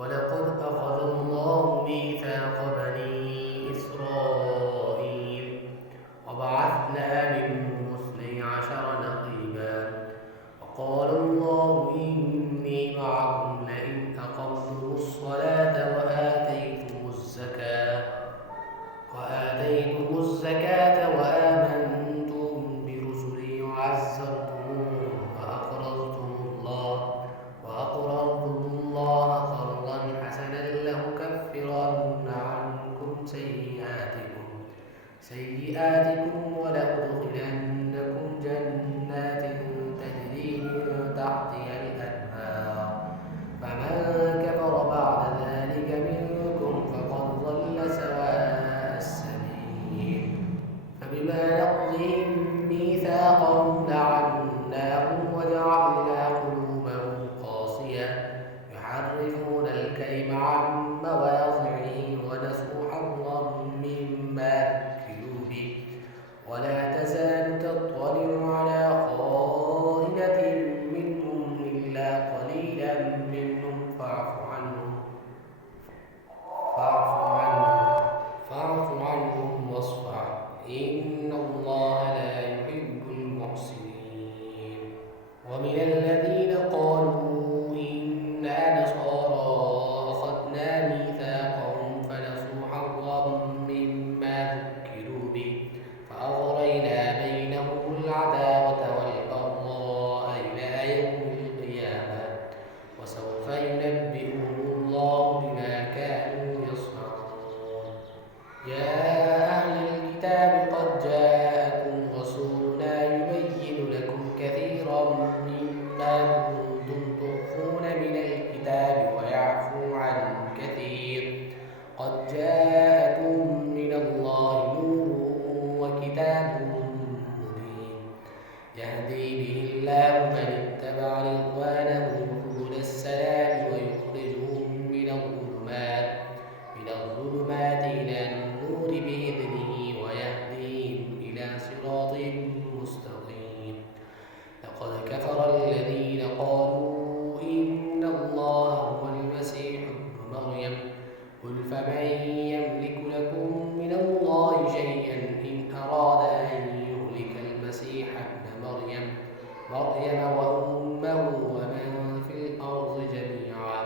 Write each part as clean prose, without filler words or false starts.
ولقد أخذ الله ميثاق بني إسرائيل وبعثنا منهم 12 نقيبا وقال الله إني معكم لئن أقمتم الصلاة وآتيتم الزكاة وآمنتم برسلي وعزرتموهم وأقرضتم الله قرضا حسنا لأكفرن عنكم سيئاتكم ولأدخلنكم جنات تجري من تحتها الأنهار فمن كفر بعد ذلك منكم فقد ضل سواء السبيل فبما نقضهم ميثاقهم لعناهم وجعلنا قلوبهم قاسية يحرفون الكلم عن مواضعه ونسوا حظا مما ذكروا به ولا تزال تطلع على خائنة منهم إلا قليلا منهم فاعف عنهم واصفح إن الله لا يحب المحسنين ومن الذين قالوا إنا نصارى أخذنا ميثاقهم فنسوا حظا مما ذكروا به فأغرينا بينهم العداوة والبغضاء إلى يوم القيامة وسوف ينبئهم الله بما كانوا يصنعون يا أهل الكتاب قد جاءكم رسولنا يبين لكم كثيرا مما كنتم تخفون من الكتاب ويعفو عن كثير قد جاءكم من الله نور وكتاب مبين يهدي به الله من اتبع رضوانه سبل السلام ويخرجهم من الظلمات إلى النور بإذنه ويهديهم إلى صراط مستقيم لقد كفر الذين قالوا إن الله هو المسيح ابن مريم قل فمن يملك لكم من الله شيئا إن أراد أن يهلك المسيح ابن مريم وأمه ومن في الأرض جميعا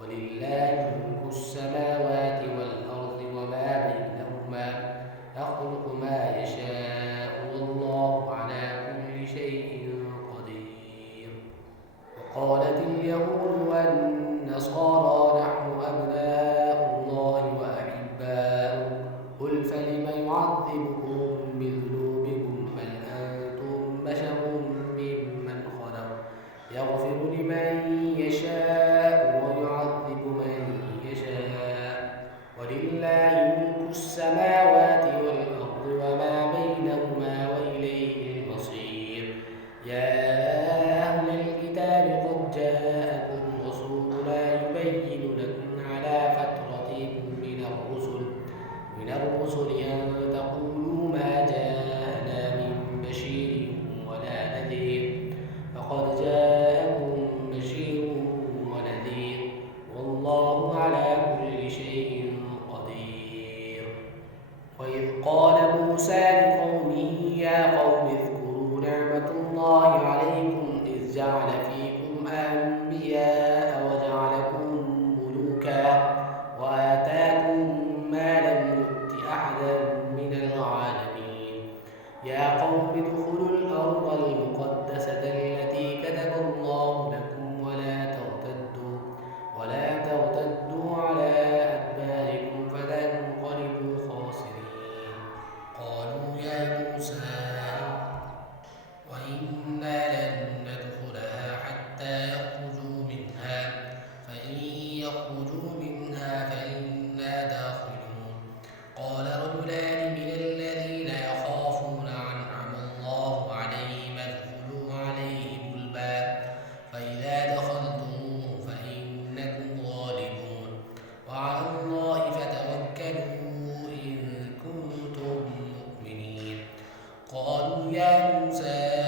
ولله ملك السماوات والأرض وما بينهما يخلق ما يشاء والله على كل شيء قدير وقالت اليهود والنصارى نحن أبناء الله وأحباؤه قل فلم يعذبكم بذنوبكم بل أنتم بشر ممن خلق يغفر لمن يشاء ويعذب من يشاء ولله ملك السماوات والأرض وما بينهما وإليه المصير يا أهل الكتاب قد جاءكم رسولنا يبين لكم على فترة من الرسل أن تقولوا ما جاءنا من بشير ولا نذير فقد جاءكم بشير ونذير والله على كل شيء قدير وإذ قال موسى لقومه يا قوم اذكروا نعمة الله عليكم إذ جعل فيكم أنبياء وجعلكم ملوكا وآتاكم ما لم يؤت أحدا من العالمين يا قوم ادخلوا الأرض المقدسة التي كتب الله لكم ولا ترتدوا على أدباركم فتنقلبوا خاسرين قالوا يا موسى وإنا لن ندخلها حتى يخرجوا منها فإن يخرجوا منها فإنا داخلون قال رجلان من الذين يخافون أنعم الله عليهم ادخلوا عليهم الباب فإذا دخلتموه فإنكم غالبون وعلى الله فتوكلوا إن كنتم مؤمنين قالوا يا موسى